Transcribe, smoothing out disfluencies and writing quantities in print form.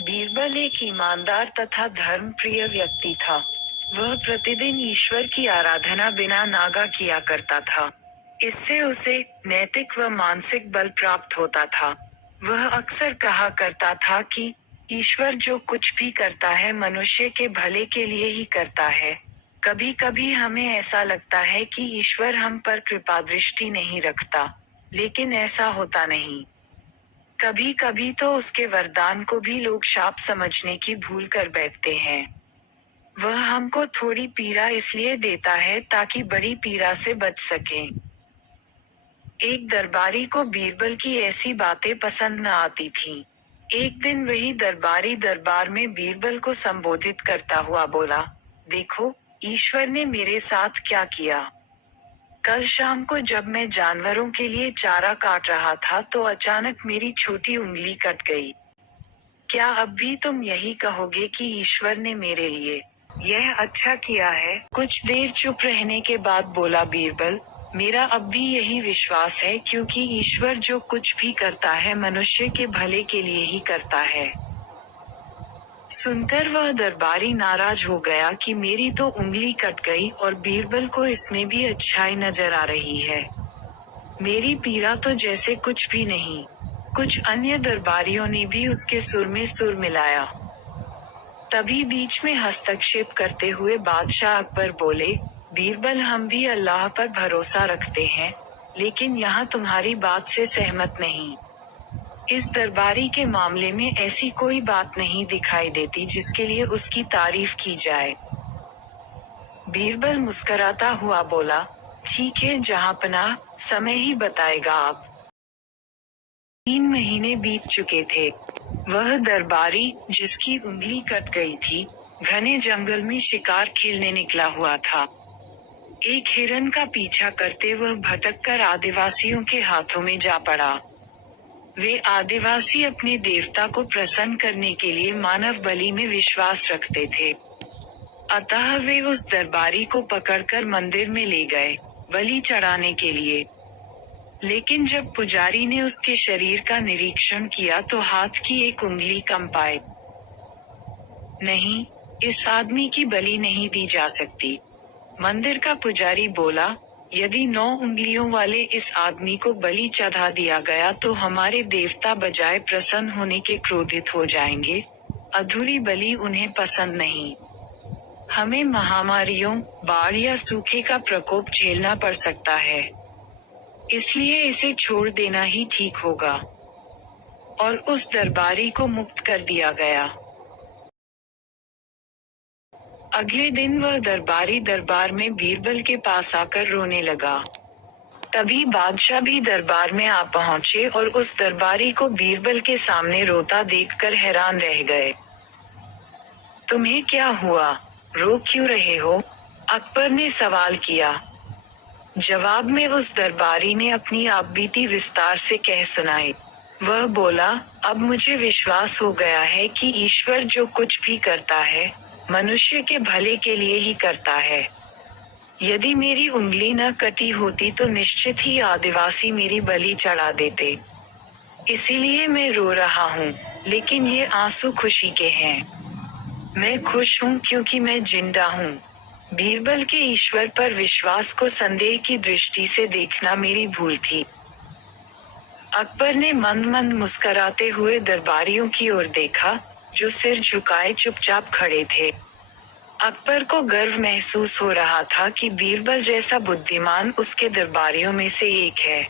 बीरबल एक ईमानदार तथा धर्मप्रिय व्यक्ति था। वह प्रतिदिन ईश्वर की आराधना बिना नागा किया करता था। इससे उसे नैतिक व मानसिक बल प्राप्त होता था। वह अक्सर कहा करता था कि ईश्वर जो कुछ भी करता है मनुष्य के भले के लिए ही करता है। कभी कभी हमें ऐसा लगता है कि ईश्वर हम पर कृपा दृष्टि नहीं रखता, लेकिन ऐसा होता नहीं। कभी कभी तो उसके वरदान को भी लोग शाप समझने की भूल कर बैठते हैं। वह हमको थोड़ी पीड़ा इसलिए देता है ताकि बड़ी पीड़ा से बच सकें। एक दरबारी को बीरबल की ऐसी बातें पसंद न आती थीं। एक दिन वही दरबारी दरबार में बीरबल को संबोधित करता हुआ बोला, देखो, ईश्वर ने मेरे साथ क्या किया। कल शाम को जब मैं जानवरों के लिए चारा काट रहा था तो अचानक मेरी छोटी उंगली कट गई। क्या अब भी तुम यही कहोगे कि ईश्वर ने मेरे लिए यह अच्छा किया है? कुछ देर चुप रहने के बाद बोला बीरबल, मेरा अब भी यही विश्वास है, क्योंकि ईश्वर जो कुछ भी करता है मनुष्य के भले के लिए ही करता है। सुनकर वह दरबारी नाराज हो गया कि मेरी तो उंगली कट गई और बीरबल को इसमें भी अच्छाई नजर आ रही है। मेरी पीड़ा तो जैसे कुछ भी नहीं। कुछ अन्य दरबारियों ने भी उसके सुर में सुर मिलाया। तभी बीच में हस्तक्षेप करते हुए बादशाह अकबर बोले, बीरबल, हम भी अल्लाह पर भरोसा रखते हैं, लेकिन यहाँ तुम्हारी बात से सहमत नहीं। इस दरबारी के मामले में ऐसी कोई बात नहीं दिखाई देती जिसके लिए उसकी तारीफ की जाए। बीरबल मुस्कराता हुआ बोला, ठीक है जहांपनाह, समय ही बताएगा। आप 3 महीने बीत चुके थे। वह दरबारी, जिसकी उंगली कट गई थी, घने जंगल में शिकार खेलने निकला हुआ था। एक हिरन का पीछा करते वह भटककर आदिवासियों के हाथों में जा पड़ा। वे आदिवासी अपने देवता को प्रसन्न करने के लिए मानव बलि में विश्वास रखते थे। अतः वे उस दरबारी को पकड़कर मंदिर में ले गए, बलि चढ़ाने के लिए। लेकिन जब पुजारी ने उसके शरीर का निरीक्षण किया तो हाथ की एक उंगली कम पाई। नहीं, इस आदमी की बलि नहीं दी जा सकती। मंदिर का पुजारी बोला, यदि 9 उंगलियों वाले इस आदमी को बलि चढ़ा दिया गया तो हमारे देवता बजाय प्रसन्न होने के क्रोधित हो जाएंगे। अधूरी बलि उन्हें पसंद नहीं। हमें महामारियों, बाढ़ या सूखे का प्रकोप झेलना पड़ सकता है। इसलिए इसे छोड़ देना ही ठीक होगा। और उस दरबारी को मुक्त कर दिया गया। अगले दिन वह दरबारी दरबार में बीरबल के पास आकर रोने लगा। तभी बादशाह भी दरबार में आ पहुंचे और उस दरबारी को बीरबल के सामने रोता देखकर हैरान रह गए। तुम्हें क्या हुआ? रो क्यों रहे हो? अकबर ने सवाल किया। जवाब में उस दरबारी ने अपनी आपबीती विस्तार से कह सुनाई। वह बोला, अब मुझे विश्वास हो गया है कि ईश्वर जो कुछ भी करता है मनुष्य के भले के लिए ही करता है। यदि मेरी उंगली न कटी होती तो निश्चित ही आदिवासी मेरी बलि चढ़ा देते। इसीलिए मैं रो रहा हूँ, लेकिन ये आंसू खुशी के हैं। मैं खुश हूँ क्योंकि मैं जिंदा हूँ। बीरबल के ईश्वर पर विश्वास को संदेह की दृष्टि से देखना मेरी भूल थी। अकबर ने मंद मंद मुस्कराते हुए दरबारियों की ओर देखा, जो सिर झुकाए चुपचाप खड़े थे। अकबर को गर्व महसूस हो रहा था कि बीरबल जैसा बुद्धिमान उसके दरबारियों में से एक है।